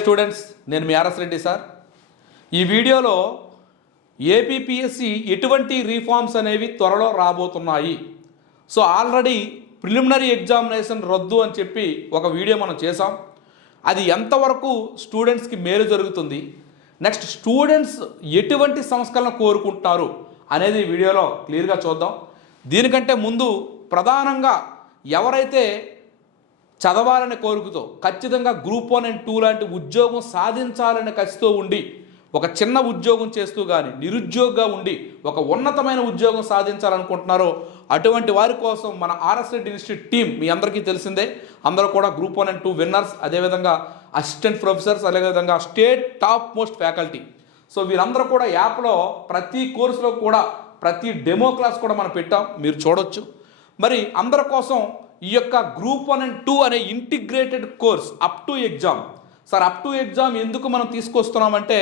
Dear students నేను మీ RS Reddy sir. ఈ వీడియోలో ఏపీపీఎస్సి ఎటువంటి రీఫార్మ్స్ అనేవి త్వరలో రాబోతున్నాయి. సో ఆల్రెడీ ప్రిలిమినరీ ఎగ్జామినేషన్ రద్దు అని చెప్పి ఒక వీడియో మనం చేసాం అది ఎంతవరకు స్టూడెంట్స్కి మేలు జరుగుతుంది? నెక్స్ట్ స్టూడెంట్స్ ఎటువంటి సంస్కరణ కోరుకుంటున్నారు అనేది వీడియోలో క్లియర్గా చూద్దాం. దీనికంటే ముందు ప్రధానంగా ఎవరైతే చదవాలనే కోరికతో ఖచ్చితంగా గ్రూప్ వన్ అండ్ టూ లాంటి ఉద్యోగం సాధించాలనే కసితో ఉండి ఒక చిన్న ఉద్యోగం చేస్తూ కానీ నిరుద్యోగంగా ఉండి ఒక ఉన్నతమైన ఉద్యోగం సాధించాలనుకుంటున్నారో అటువంటి వారి కోసం మన R S Reddy institute team మీ అందరికీ తెలిసిందే. అందరూ కూడా group one and two winners అదేవిధంగా అసిస్టెంట్ ప్రొఫెసర్స్ అదేవిధంగా state top most faculty. So వీరందరూ కూడా యాప్లో ప్రతి కోర్సులో కూడా ప్రతి డెమో క్లాస్ కూడా మనం పెట్టాం. మీరు చూడొచ్చు. మరి అందరి కోసం ఈ యొక్క గ్రూప్ వన్ అండ్ టూ అనే integrated course up to exam. Sir up to exam ఎందుకు మనం తీసుకొస్తున్నామంటే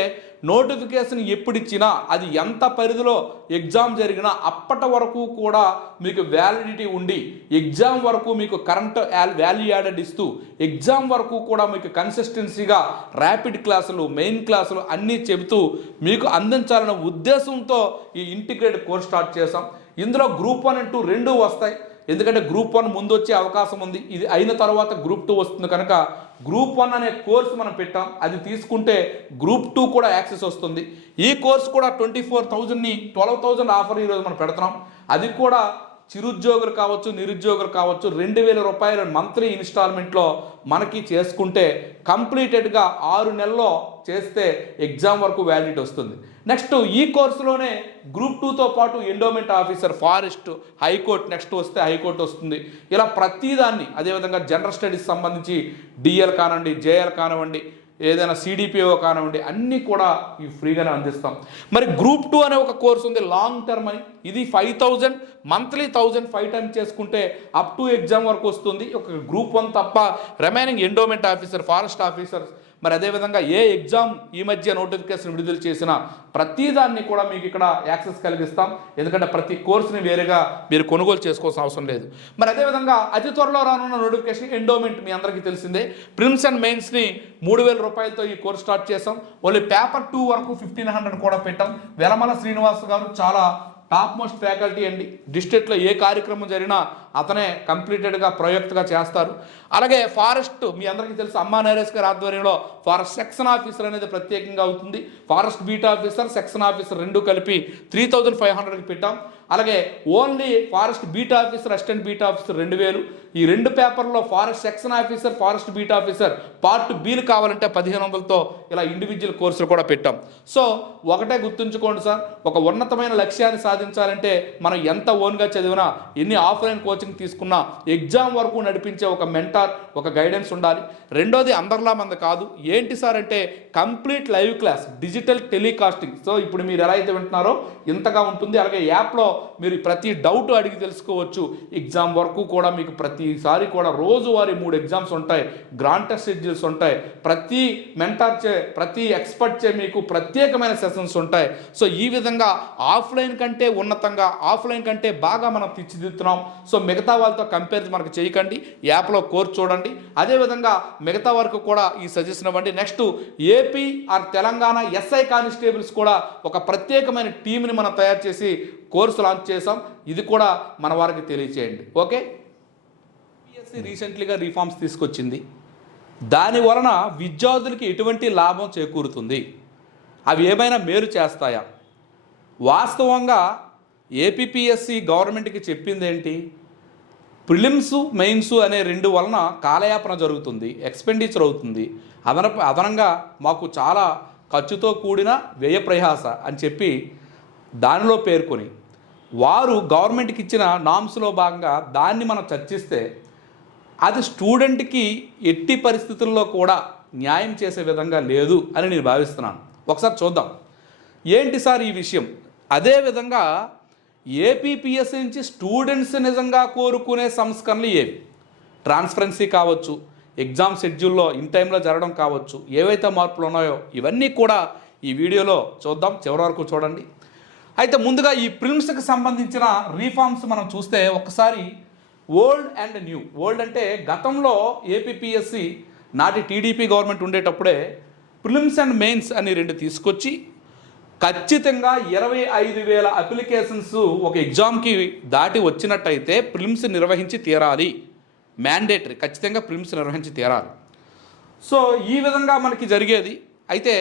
నోటిఫికేషన్ ఎప్పుడు ఇచ్చినా అది ఎంత పరిధిలో ఎగ్జామ్ జరిగినా అప్పటి వరకు కూడా మీకు వ్యాలిడిటీ ఉండి ఎగ్జామ్ వరకు మీకు కరెంట్ వాల్యూ యాడెడ్ ఇస్తూ ఎగ్జామ్ వరకు కూడా మీకు కన్సిస్టెన్సీగా ర్యాపిడ్ క్లాసులు మెయిన్ క్లాసులు అన్నీ చెబుతూ మీకు అందించాలనే ఉద్దేశంతో ఈ ఇంటిగ్రేటెడ్ కోర్స్ స్టార్ట్ చేసాం ఇందులో గ్రూప్ వన్ అండ్ టూ రెండు వస్తాయి. ఎందుకంటే గ్రూప్ వన్ ముందు వచ్చే అవకాశం ఉంది. ఇది అయిన తర్వాత గ్రూప్ టూ వస్తుంది కనుక గ్రూప్ వన్ అనే కోర్స్ మనం పెట్టాం. అది తీసుకుంటే గ్రూప్ టూ కూడా యాక్సెస్ వస్తుంది. ఈ కోర్స్ కూడా ట్వంటీ ఫోర్ థౌజండ్ని ట్వెల్వ్ థౌజండ్ ఆఫర్ ఈరోజు మనం పెడుతున్నాం. అది కూడా చిరుద్యోగులు కావచ్చు నిరుద్యోగులు కావచ్చు రెండు వేల రూపాయల మంత్లీ ఇన్స్టాల్మెంట్లో మనకి చేసుకుంటే కంప్లీటెడ్గా ఆరు నెలల్లో చేస్తే ఎగ్జామ్ వరకు వ్యాలిడిటీ వస్తుంది. నెక్స్ట్ ఈ కోర్సులోనే గ్రూప్ టూతో పాటు endowment officer forest high court next వస్తే హైకోర్టు వస్తుంది. ఇలా ప్రతిదాన్ని అదేవిధంగా జనరల్ స్టడీస్ సంబంధించి డిఎల్ కానివ్వండి జేఎల్ కానివ్వండి ఏదైనా సిడిపిఓ కానివ్వండి అన్నీ కూడా ఈ ఫ్రీగానే అందిస్తాం. మరి గ్రూప్ టూ అనే ఒక కోర్స్ ఉంది లాంగ్ టర్మ్ అని. ఇది five thousand monthly thousand five time చేసుకుంటే అప్ టు ఎగ్జామ్ వరకు వస్తుంది. ఒక గ్రూప్ వన్ తప్ప remaining endowment officer forest officer మరి అదేవిధంగా ఏ ఎగ్జామ్ ఈ మధ్య నోటిఫికేషన్ విడుదల చేసినా ప్రతిదాన్ని కూడా మీకు ఇక్కడ యాక్సెస్ కలిగిస్తాం. ఎందుకంటే ప్రతి కోర్సుని వేరేగా మీరు కొనుగోలు చేసుకోవాల్సిన అవసరం లేదు. మరి అదేవిధంగా అతి త్వరలో రానున్న నోటిఫికేషన్ ఎండోమెంట్ మీ అందరికీ తెలిసిందే. ప్రిమ్స్ అండ్ మెయిన్స్ని మూడు వేల రూపాయలతో ఈ కోర్స్ స్టార్ట్ చేసాం ఓన్లీ పేపర్ టూ వరకు ఫిఫ్టీన్ హండ్రెడ్ కూడా పెట్టాం. వెలమల శ్రీనివాస్ గారు చాలా టాప్ మోస్ట్ ఫ్యాకల్టీ అండి డిస్ట్రిక్ట్లో ఏ కార్యక్రమం జరిగినా అతనే కంప్లీటెడ్గా ప్రొజెక్ట్గా చేస్తారు. అలాగే ఫారెస్ట్ మీ అందరికీ తెలుసు అమ్మా నరేష్ గారి ఆధ్వర్యంలో ఫారెస్ట్ సెక్షన్ ఆఫీసర్ అనేది ప్రత్యేకంగా అవుతుంది. Forest beat officer section officer రెండు కలిపి త్రీ థౌజండ్ ఫైవ్ హండ్రెడ్కి పెట్టాం. అలాగే only forest beat officer assistant beat officer రెండు వేలు. ఈ రెండు పేపర్లో forest section officer forest beat officer part బీలు కావాలంటే పదిహేను వందలతో ఇలా ఇండివిజువల్ కోర్సులు కూడా పెట్టాం. సో ఒకటే గుర్తుంచుకోండి సార్ ఒక ఉన్నతమైన లక్ష్యాన్ని సాధించాలంటే మనం ఎంత ఓన్గా చదివినా ఎన్ని ఆఫ్లైన్ కోచింగ్ కోచింగ్ తీసుకున్న ఎగ్జామ్ వరకు నడిపించే ఒక మెంటార్ ఒక గైడెన్స్ ఉండాలి. రెండోది అందరిలా మంది కాదు. ఏంటి సార్ అంటే complete live class digital telecasting. So ఇప్పుడు మీరు ఎలా అయితే వింటున్నారో ఇంతగా ఉంటుంది. అలాగే యాప్లో మీరు ప్రతి డౌట్ అడిగి తెలుసుకోవచ్చు. ఎగ్జామ్ వరకు కూడా మీకు ప్రతిసారి కూడా రోజువారీ మూడు ఎగ్జామ్స్ ఉంటాయి. గ్రాంటెడ్ షెడ్యూల్స్ ఉంటాయి. ప్రతి మెంటార్ చే ప్రతి ఎక్స్పర్ట్ చే మీకు ప్రత్యేకమైన సెషన్స్ ఉంటాయి. సో ఈ విధంగా ఆఫ్లైన్ కంటే ఉన్నతంగా ఆఫ్లైన్ కంటే బాగా మనం తీర్చిదిద్దుతున్నాం. సో మిగతా వాళ్ళతో కంపేర్ మనకు చేయకండి. యాప్లో కోర్స్ చూడండి. అదేవిధంగా మిగతా వరకు కూడా ఈ సజెషన్ ఇవ్వండి. Next AP or Telangana SI constables కూడా ఒక ప్రత్యేకమైన టీంని మనం తయారు చేసి కోర్సు లాంచ్ చేసాం ఇది కూడా మన వారికి తెలియచేయండి. ఓకే పిఎస్సి రీసెంట్లీగా రీఫార్మ్స్ తీసుకొచ్చింది. దాని వలన విద్యార్థులకి ఎటువంటి లాభం చేకూరుతుంది? అవి ఏమైనా మేలు చేస్తాయా? వాస్తవంగా ఏపీపీఎస్సి గవర్నమెంట్కి చెప్పింది ఏంటి ప్రిలిమ్స్ మెయిన్స్ అనే రెండు వలన కాలయాపన జరుగుతుంది ఎక్స్పెండిచర్ అవుతుంది. అదన అదనంగా మాకు చాలా ఖర్చుతో కూడిన వ్యయ ప్రయాస అని చెప్పి దానిలో పేర్కొని వారు గవర్నమెంట్కి ఇచ్చిన నామ్స్లో భాగంగా దాన్ని మనం చర్చిస్తే అది స్టూడెంట్కి ఎట్టి పరిస్థితుల్లో కూడా న్యాయం చేసే విధంగా లేదు అని నేను భావిస్తున్నాను. ఒకసారి చూద్దాం. ఏంటి సార్ ఈ విషయం? అదేవిధంగా ఏపీపీఎస్సీ నుంచి స్టూడెంట్స్ నిజంగా కోరుకునే సంస్కరణలు ఏవి? ట్రాన్స్పరెన్సీ కావచ్చు ఎగ్జామ్ షెడ్యూల్లో ఇన్ టైంలో జరగడం కావచ్చు ఏవైతే మార్పులు ఉన్నాయో ఇవన్నీ కూడా ఈ వీడియోలో చూద్దాం చివరి వరకు చూడండి. అయితే ముందుగా ఈ ప్రిమ్స్కి సంబంధించిన రీఫార్మ్స్ మనం చూస్తే ఒకసారి ఓల్డ్ అండ్ న్యూ ఓల్డ్ అంటే గతంలో ఏపీపీఎస్సి నాటి టీడీపీ గవర్నమెంట్ ఉండేటప్పుడే ప్రిలిమ్స్ అండ్ మెయిన్స్ అని రెండు తీసుకొచ్చి ఖచ్చితంగా ఇరవై ఐదు వేల అప్లికేషన్స్ ఒక ఎగ్జామ్కి దాటి వచ్చినట్టయితే ప్రిలిమ్స్ నిర్వహించి తీరాలి. మ్యాండేటరీ ఖచ్చితంగా ప్రిలిమ్స్ నిర్వహించి తీరాలి. సో ఈ విధంగా మనకి జరిగేది. అయితే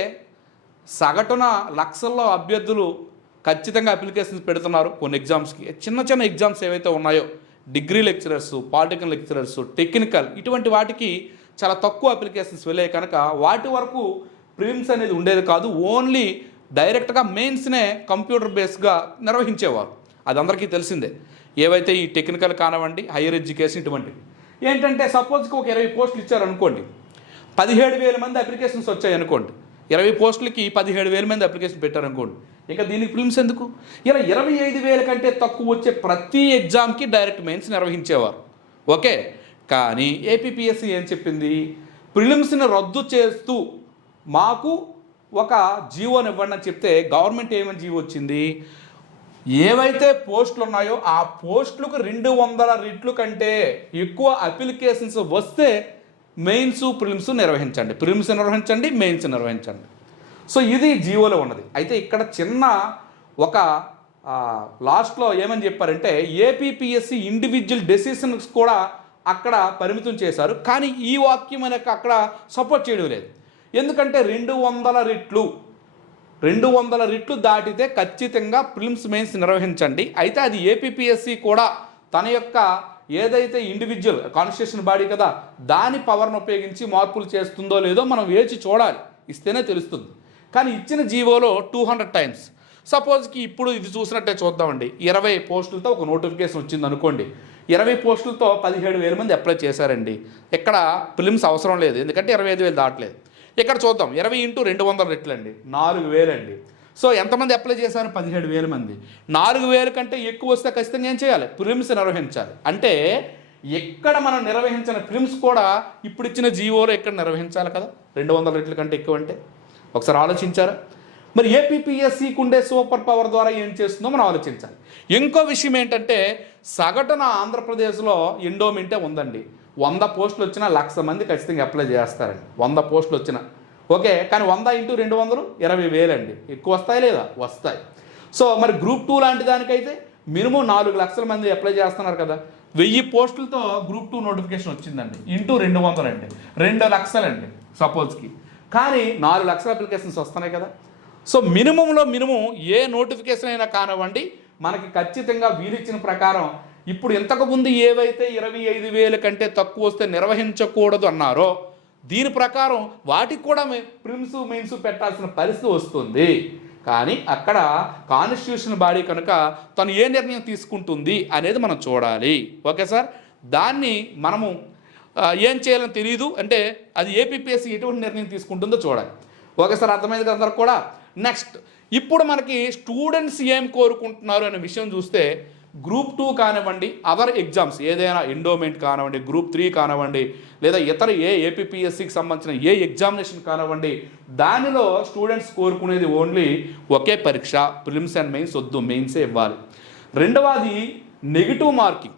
సగటున లక్షల్లో అభ్యర్థులు ఖచ్చితంగా అప్లికేషన్స్ పెడుతున్నారు కొన్ని ఎగ్జామ్స్కి చిన్న చిన్న ఎగ్జామ్స్ ఏవైతే ఉన్నాయో degree lecturers political lecturers technical ఇటువంటి వాటికి చాలా తక్కువ అప్లికేషన్స్ వెళ్ళాయి కనుక వాటి వరకు ప్రిలిమ్స్ అనేది ఉండేది కాదు. ఓన్లీ డైరెక్ట్గా మెయిన్స్నే కంప్యూటర్ బేస్గా నిర్వహించేవారు. అది అందరికీ తెలిసిందే. ఏవైతే ఈ టెక్నికల్ కానివ్వండి హైయర్ ఎడ్యుకేషన్ ఇటువంటివి. ఏంటంటే సపోజ్కి ఒక ఇరవై పోస్టులు ఇచ్చారనుకోండి. పదిహేడు వేల మంది అప్లికేషన్స్ వచ్చాయి అనుకోండి. ఇరవై పోస్టులకి పదిహేడు వేల మంది అప్లికేషన్ పెట్టారనుకోండి. ఇంకా దీనికి ఫిల్మ్స్ ఎందుకు? ఇలా ఇరవై ఐదు వేల కంటే తక్కువ వచ్చే ప్రతి ఎగ్జామ్కి డైరెక్ట్ మెయిన్స్ నిర్వహించేవారు. ఓకే? కానీ ఏపీపీఎస్సీ ఏం చెప్పింది? ప్రిలిమ్స్ని రద్దు చేస్తూ మాకు ఒక జీవోని ఇవ్వండి అని చెప్తే గవర్నమెంట్ ఏమని జీవో వచ్చింది? ఏవైతే పోస్టులు ఉన్నాయో ఆ పోస్టులకు రెండు వందల రెట్లు కంటే ఎక్కువ అప్లికేషన్స్ వస్తే మెయిన్స్ ప్రిలిమ్స్ నిర్వహించండి. ప్రిలిమ్స్ నిర్వహించండి మెయిన్స్ నిర్వహించండి. సో ఇది జీవోలో ఉన్నది. అయితే ఇక్కడ చిన్న ఒక లాస్ట్లో ఏమని చెప్పారంటే ఏపీపీఎస్సి ఇండివిజువల్ డెసిషన్స్ కూడా అక్కడ పరిమితం చేశారు. కానీ ఈ వాక్యం అనేది అక్కడ సపోర్ట్ చేయడం లేదు. ఎందుకంటే రెండు వందల రెట్లు రెండు వందల రెట్లు దాటితే ఖచ్చితంగా ప్రిలిమ్స్ మెయిన్స్ నిర్వహించండి. అయితే అది ఏపీపీఎస్సి కూడా తన యొక్క ఏదైతే ఇండివిజువల్ కాన్స్టిట్యూషన్ బాడీ కదా దాని పవర్ను ఉపయోగించి మార్పులు చేస్తుందో లేదో మనం వేచి చూడాలి. ఇస్తేనే తెలుస్తుంది. కానీ ఇచ్చిన జీవోలో టూ హండ్రెడ్ టైమ్స్ సపోజ్కి ఇప్పుడు ఇది చూసినట్టే చూద్దామండి. ఇరవై పోస్టులతో ఒక నోటిఫికేషన్ వచ్చింది అనుకోండి. ఇరవై పోస్టులతో పదిహేడు వేల మంది అప్లై చేశారండి. ఇక్కడ ఫిలిమ్స్ అవసరం లేదు. ఎందుకంటే ఇరవై ఐదు వేలు దాటలేదు. ఇక్కడ చూద్దాం. ఇరవై ఇంటూ రెండు వందల రెట్లండి. నాలుగు వేలండి. సో ఎంతమంది అప్లై చేశారు? పదిహేడు వేల మంది. నాలుగు వేల కంటే ఎక్కువ వస్తే ఖచ్చితంగా ఏం చేయాలి? ప్రిలిమ్స్ నిర్వహించాలి. అంటే ఎక్కడ మనం నిర్వహించిన ప్రిమ్స్ కూడా ఇప్పుడు ఇచ్చిన జీవోలో ఎక్కడ నిర్వహించాలి కదా? రెండు వందల రెట్ల కంటే ఎక్కువ అంటే? ఒకసారి ఆలోచించారా? మరి ఏపీపీఎస్సికి ఉండే సూపర్ పవర్ ద్వారా ఏం చేస్తుందో మనం ఆలోచించాలి. ఇంకో విషయం ఏంటంటే సగటున ఆంధ్రప్రదేశ్లో ఎండోమెంటే ఉందండి. వంద పోస్టులు వచ్చినా లక్ష మంది ఖచ్చితంగా అప్లై చేస్తారండి. వంద పోస్టులు వచ్చినా. ఓకే కానీ వంద ఇంటూ రెండు వందలు ఇరవై వేలండి. ఎక్కువ వస్తాయి లేదా? వస్తాయి. సో మరి గ్రూప్ టూ లాంటి దానికైతే మినిమం నాలుగు లక్షల మంది అప్లై చేస్తున్నారు కదా. వెయ్యి పోస్టులతో గ్రూప్ టూ నోటిఫికేషన్ వచ్చిందండి. ఇంటూ రెండు వందలు అండి రెండు లక్షలండి సపోజ్కి. కానీ నాలుగు లక్షల అప్లికేషన్స్ వస్తున్నాయి కదా. సో మినిమంలో మినిమం ఏ నోటిఫికేషన్ అయినా కానివ్వండి మనకి ఖచ్చితంగా వీలిచ్చిన ప్రకారం ఇప్పుడు ఇంతకుముందు ఏవైతే ఇరవై ఐదు వేల కంటే తక్కువ వస్తే నిర్వహించకూడదు అన్నారో దీని ప్రకారం వాటికి కూడా ప్రిమ్స్ మెయిన్స్ పెట్టాల్సిన పరిస్థితి వస్తుంది. కానీ అక్కడ కాన్స్టిట్యూషన్ బాడీ కనుక తను ఏ నిర్ణయం తీసుకుంటుంది అనేది మనం చూడాలి. Okay sir? దాన్ని మనము ఏం చేయాలని తెలియదు అంటే అది ఏపీపీఎస్సీ ఎటువంటి నిర్ణయం తీసుకుంటుందో చూడాలి. ఒకసారి అర్థమైంది కదా కూడా? నెక్స్ట్ ఇప్పుడు మనకి స్టూడెంట్స్ ఏం కోరుకుంటున్నారు అనే విషయం చూస్తే గ్రూప్ టూ కానివ్వండి అదర్ ఎగ్జామ్స్ ఏదైనా ఎండోమెంట్ కానివ్వండి గ్రూప్ త్రీ కానివ్వండి లేదా ఇతర ఏ ఏపీఎస్సికి సంబంధించిన ఏ ఎగ్జామినేషన్ కానివ్వండి దానిలో స్టూడెంట్స్ కోరుకునేది ఓన్లీ ఒకే పరీక్ష ప్రిలిమ్స్ అండ్ మెయిన్స్ వద్దు మెయిన్సే ఇవ్వాలి. రెండవది negative marking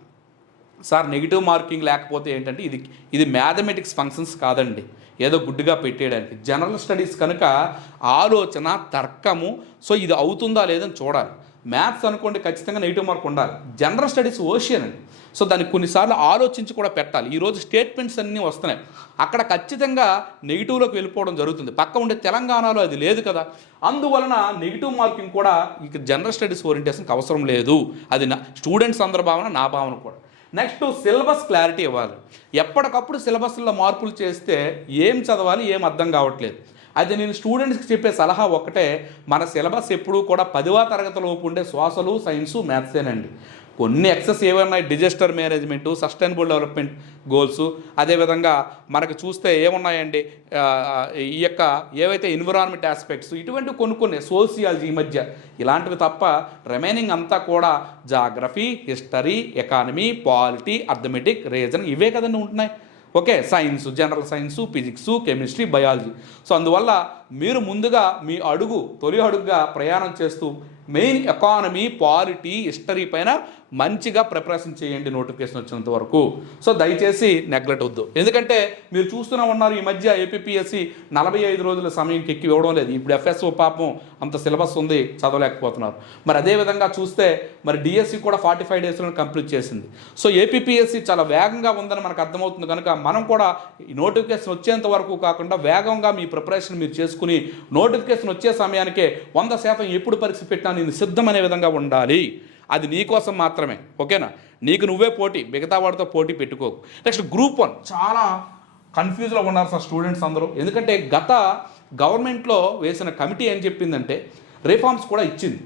sir negative marking లేకపోతే ఏంటంటే ఇది ఇది మ్యాథమెటిక్స్ ఫంక్షన్స్ కాదండి. ఏదో గుడ్డుగా పెట్టేయడానికి. జనరల్ స్టడీస్ కనుక ఆలోచన తర్కము సో ఇది అవుతుందా లేదని చూడాలి. మ్యాథ్స్ అనుకోండి ఖచ్చితంగా నెగిటివ్ మార్క్ ఉండాలి. జనరల్ స్టడీస్ ఓషియన్ అండి. సో దానికి కొన్నిసార్లు ఆలోచించి కూడా పెట్టాలి. ఈరోజు స్టేట్మెంట్స్ అన్నీ వస్తున్నాయి. అక్కడ ఖచ్చితంగా నెగిటివ్లోకి వెళ్ళిపోవడం జరుగుతుంది. పక్క ఉండే తెలంగాణలో అది లేదు కదా. అందువలన నెగిటివ్ మార్కింగ్ కూడా ఇక జనరల్ స్టడీస్ ఓరియంటేషన్కి అవసరం లేదు. అది నా స్టూడెంట్స్ అందరి భావన నా భావన కూడా. నెక్స్ట్ సిలబస్ క్లారిటీ ఇవ్వాలి. ఎప్పటికప్పుడు సిలబస్లో మార్పులు చేస్తే ఏం చదవాలి ఏం అర్థం కావట్లేదు. అది నేను స్టూడెంట్స్కి చెప్పే సలహా ఒకటే మన సిలబస్ ఎప్పుడూ కూడా పదివ తరగతిలోపు ఉండే శ్వాసలు సైన్సు మ్యాథ్సేనండి. కొన్ని ఎక్సెస్ ఏమన్నాయి disaster management sustainable development goals. అదేవిధంగా మనకు చూస్తే ఏమున్నాయండి? ఈ యొక్క ఏవైతే ఎన్విరాన్మెంట్ ఆస్పెక్ట్స్ ఇటువంటి కొన్ని కొన్ని సోషియాలజీ ఈ మధ్య ఇలాంటివి తప్ప రిమైనింగ్ అంతా కూడా geography history economy polity arithmetic reason ఇవే కదండి ఉంటున్నాయి. Okay science general science physics chemistry biology. So అందువల్ల మీరు ముందుగా మీ అడుగు తొలి అడుగుగా ప్రయాణం చేస్తూ మెయిన్ ఎకానమీ పాలిటీ హిస్టరీ పైన మంచిగా ప్రిపరేషన్ చేయండి నోటిఫికేషన్ వచ్చినంత వరకు. సో దయచేసి నెగ్లెక్ట్ వద్దు. ఎందుకంటే మీరు చూస్తూనే ఉన్నారు ఈ మధ్య ఏపీఎస్సి నలభై ఐదు రోజుల సమయంకి ఎక్కి ఇవ్వడం లేదు. ఇప్పుడు ఎఫ్ఎస్ఓ పాపం అంత సిలబస్ ఉంది చదవలేకపోతున్నారు. మరి అదే విధంగా చూస్తే మరి డిఎస్సి కూడా ఫార్టీ ఫైవ్ డేస్లో కంప్లీట్ చేసింది. సో ఏపీఎస్సి చాలా వేగంగా ఉందని మనకు అర్థమవుతుంది కనుక మనం కూడా ఈ నోటిఫికేషన్ వచ్చేంత వరకు కాకుండా వేగంగా మీ ప్రిపరేషన్ మీరు చేసుకుని నోటిఫికేషన్ వచ్చే సమయానికే వంద శాతం ఎప్పుడు పరీక్ష పెట్టాను నేను అనే విధంగా ఉండాలి. అది నీకోసం మాత్రమే. ఓకేనా? నీకు నువ్వే పోటీ. మిగతా వాడితో పోటీ పెట్టుకోకు నెక్స్ట్ గ్రూప్ వన్. చాలా కన్ఫ్యూజ్లో ఉన్నారు సార్ స్టూడెంట్స్ అందరూ. ఎందుకంటే గత గవర్నమెంట్లో వేసిన కమిటీ ఏం చెప్పిందంటే రిఫార్మ్స్ కూడా ఇచ్చింది.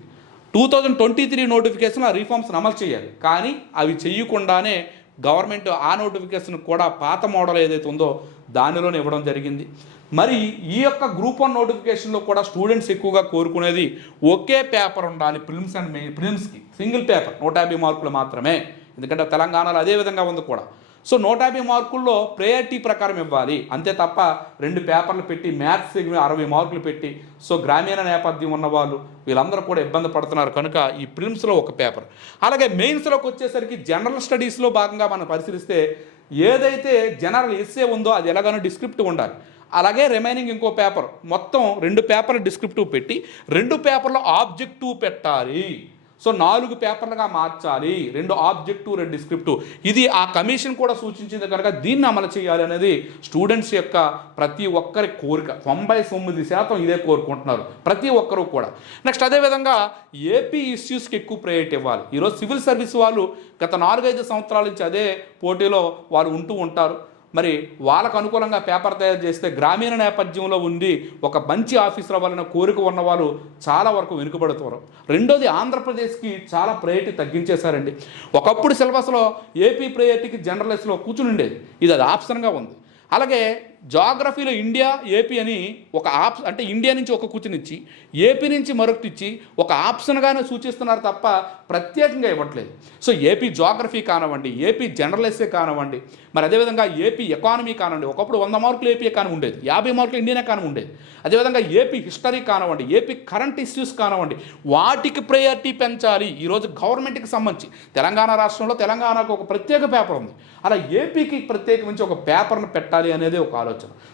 Two thousand twenty three notification ఆ రిఫార్మ్స్ అమలు చేయాలి. కానీ అవి చేయకుండానే గవర్నమెంట్ ఆ నోటిఫికేషన్ కూడా పాత మోడల్ ఏదైతే ఉందో దానిలోనే ఇవ్వడం జరిగింది. మరి ఈ యొక్క గ్రూప్ వన్ నోటిఫికేషన్లో కూడా స్టూడెంట్స్ ఎక్కువగా కోరుకునేది ఒకే పేపర్ ఉండాలి ప్రిలిమ్స్ అండ్ మెయిన్ ప్రిలిమ్స్కి. సింగిల్ పేపర్ నూట యాభై మార్కులు మాత్రమే. ఎందుకంటే తెలంగాణలో అదే విధంగా ఉంది కూడా. సో నూట యాభై మార్కుల్లో ప్రయారిటీ ప్రకారం ఇవ్వాలి. అంతే తప్ప రెండు పేపర్లు పెట్టి మ్యాథ్స్ అరవై మార్కులు పెట్టి సో గ్రామీణ నేపథ్యం ఉన్న వాళ్ళు వీళ్ళందరూ కూడా ఇబ్బంది పడుతున్నారు కనుక ఈ ప్రిలిమ్స్లో ఒక పేపర్. అలాగే మెయిన్స్లోకి వచ్చేసరికి జనరల్ స్టడీస్లో భాగంగా మనం పరిశీలిస్తే ఏదైతే జనరల్ ఎస్సే ఉందో అది ఎలాగనో డిస్క్రిప్టివ్ ఉండాలి. అలాగే రిమైనింగ్ ఇంకో పేపర్. మొత్తం రెండు పేపర్లు డిస్క్రిప్టివ్ పెట్టి రెండు పేపర్లో ఆబ్జెక్టివ్ పెట్టాలి. సో నాలుగు పేపర్లుగా మార్చాలి. రెండు ఆబ్జెక్టివ్ రెండు డిస్క్రిప్టివ్ ఇది ఆ కమిషన్ కూడా సూచించింది కనుక దీన్ని అమలు చేయాలి అనేది స్టూడెంట్స్ యొక్క ప్రతి ఒక్కరి కోరిక. తొంభై తొమ్మిది శాతం ఇదే కోరుకుంటున్నారు. ప్రతి ఒక్కరూ కూడా. నెక్స్ట్ అదేవిధంగా ఏపీ ఇష్యూస్కి ఎక్కువ ప్రయారిటీ ఇవ్వాలి. ఈరోజు సివిల్ సర్వీస్ వాళ్ళు గత నాలుగైదు సంవత్సరాల నుంచి అదే పోటీలో వాళ్ళు ఉంటూ ఉంటారు. మరి వాళ్ళకు అనుకూలంగా పేపర్ తయారు చేస్తే గ్రామీణ నేపథ్యంలో ఉండి ఒక మంచి ఆఫీసర్ వలన కోరిక ఉన్న వాళ్ళు చాలా వరకు వెనుకబడుతున్నారు. రెండోది ఆంధ్రప్రదేశ్కి చాలా ప్రయారిటీ తగ్గించేశారండి. ఒకప్పుడు సిలబస్లో ఏపీ ప్రయారిటీకి జనరలిస్ట్లో కూర్చుని ఉండేది. ఇది అది ఆప్షన్గా ఉంది. అలాగే జాగ్రఫీలో ఇండియా ఏపీ అని ఒక ఆప్ అంటే ఇండియా నుంచి ఒక కూర్చునిచ్చి ఏపీ నుంచి మరొకటి ఇచ్చి ఒక ఆప్షన్గానే సూచిస్తున్నారు తప్ప ప్రత్యేకంగా ఇవ్వట్లేదు. సో ఏపీ జాగ్రఫీ కానివ్వండి ఏపీ జనరలిస్టే కానివ్వండి మరి అదేవిధంగా ఏపీ ఎకానమీ కానివ్వండి ఒకప్పుడు వంద మార్కులు ఏపీ కాని ఉండేది యాభై మార్కులు ఇండియానే కాని ఉండేది. అదేవిధంగా ఏపీ హిస్టరీ కానివ్వండి ఏపీ కరెంట్ ఇష్యూస్ కానివ్వండి వాటికి ప్రయారిటీ పెంచాలి. ఈరోజు గవర్నమెంట్కి సంబంధించి తెలంగాణ రాష్ట్రంలో తెలంగాణకు ఒక ప్రత్యేక పేపర్ ఉంది. అలా ఏపీకి ప్రత్యేకించి ఒక పేపర్ను పెట్టాలి అనేది ఒక ఆలోచన.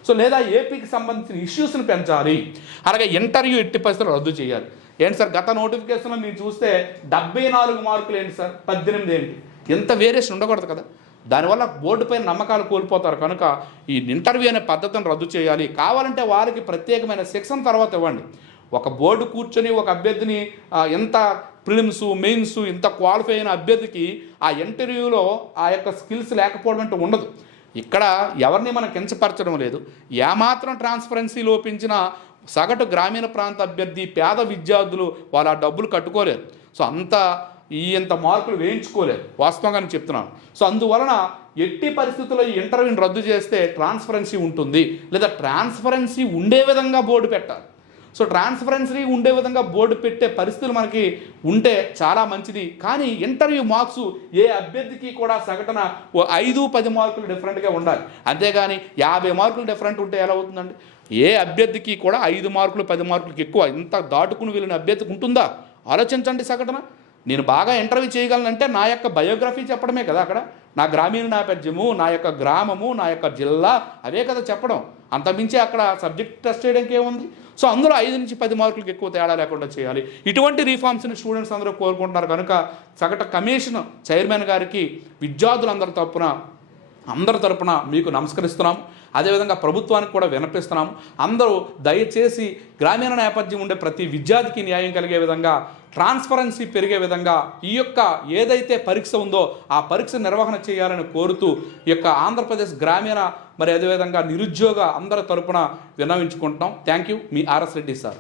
సో లేదా ఏపీకి సంబంధించిన ఇష్యూస్ని పెంచాలి. అలాగే ఇంటర్వ్యూ ఎట్టి పరిస్థితులు రద్దు చేయాలి. ఏంటి సార్ గత నోటిఫికేషన్లో మీరు చూస్తే డెబ్బై నాలుగు మార్కులు ఏంటి సార్? పద్దెనిమిది ఏంటి? ఎంత వేరియేషన్ ఉండకూడదు కదా. దానివల్ల బోర్డుపైన నమ్మకాలు కోల్పోతారు కనుక ఈ ఇంటర్వ్యూ అనే పద్ధతిని రద్దు చేయాలి. కావాలంటే వారికి ప్రత్యేకమైన శిక్షణ తర్వాత ఇవ్వండి. ఒక బోర్డు కూర్చొని ఒక అభ్యర్థిని ఎంత ప్రిలిమ్స్ మెయిన్స్ ఇంత క్వాలిఫై అయిన అభ్యర్థికి ఆ ఇంటర్వ్యూలో ఆ యొక్క స్కిల్స్ లేకపోవడం అంటే ఉండదు. ఇక్కడ ఎవరిని మనం కించపరచడం లేదు. ఏమాత్రం ట్రాన్స్పరెన్సీ లోపించిన సగటు గ్రామీణ ప్రాంత అభ్యర్థి పేద విద్యార్థులు వాళ్ళు ఆ డబ్బులు కట్టుకోలేరు. సో అంత ఈ ఇంత మార్కులు వేయించుకోలేరు. వాస్తవంగా నేను చెప్తున్నాను. సో అందువలన ఎట్టి పరిస్థితుల్లో ఈ ఇంటర్వ్యూని రద్దు చేస్తే ట్రాన్స్పరెన్సీ ఉంటుంది. లేదా ట్రాన్స్పరెన్సీ ఉండే విధంగా బోర్డు పెట్టాలి. సో ట్రాన్స్పరెన్సీ ఉండే విధంగా బోర్డు పెట్టే పరిస్థితులు మనకి ఉంటే చాలా మంచిది. కానీ ఇంటర్వ్యూ మార్క్స్ ఏ అభ్యర్థికి కూడా సగటున ఓ ఐదు పది మార్కులు డిఫరెంట్గా ఉండాలి. అంతేగాని యాభై మార్కులు డిఫరెంట్ ఉంటే ఎలా అవుతుందండి? ఏ అభ్యర్థికి కూడా ఐదు మార్కులు పది మార్కులకి ఎక్కువ ఇంత దాటుకుని వెళ్ళిన అభ్యర్థికి ఉంటుందా? ఆలోచించండి సగటున. నేను బాగా ఇంటర్వ్యూ చేయగలనంటే నా యొక్క బయోగ్రఫీ చెప్పడమే కదా అక్కడ. నా గ్రామీణ నేపథ్యము నా యొక్క గ్రామము నా యొక్క జిల్లా అవే కదా చెప్పడం. అంతమించి అక్కడ సబ్జెక్ట్ టెస్ట్ చేయడానికి ఏముంది సో అందులో ఐదు నుంచి పది మార్కులకు ఎక్కువ తేడా లేకుండా చేయాలి. ఇటువంటి రీఫార్మ్స్ని స్టూడెంట్స్ అందరూ కోరుకుంటున్నారు. కనుక సగటు కమిషన్ చైర్మన్ గారికి విద్యార్థులందరి తప్పున అందరి తరపున మీకు నమస్కరిస్తున్నాం. అదేవిధంగా ప్రభుత్వానికి కూడా వినపిస్తున్నాం అందరూ దయచేసి గ్రామీణ నేపథ్యం ఉండే ప్రతి విద్యార్థికి న్యాయం కలిగే విధంగా ట్రాన్స్పరెన్సీ పెరిగే విధంగా ఈ యొక్క ఏదైతే పరీక్ష ఉందో ఆ పరీక్ష నిర్వహణ చేయాలని కోరుతూ ఈ యొక్క ఆంధ్రప్రదేశ్ గ్రామీణ మరి అదేవిధంగా నిరుద్యోగ అందరి తరపున విన్నవించుకుంటున్నాం. Thank you. Me RS Reddy sir.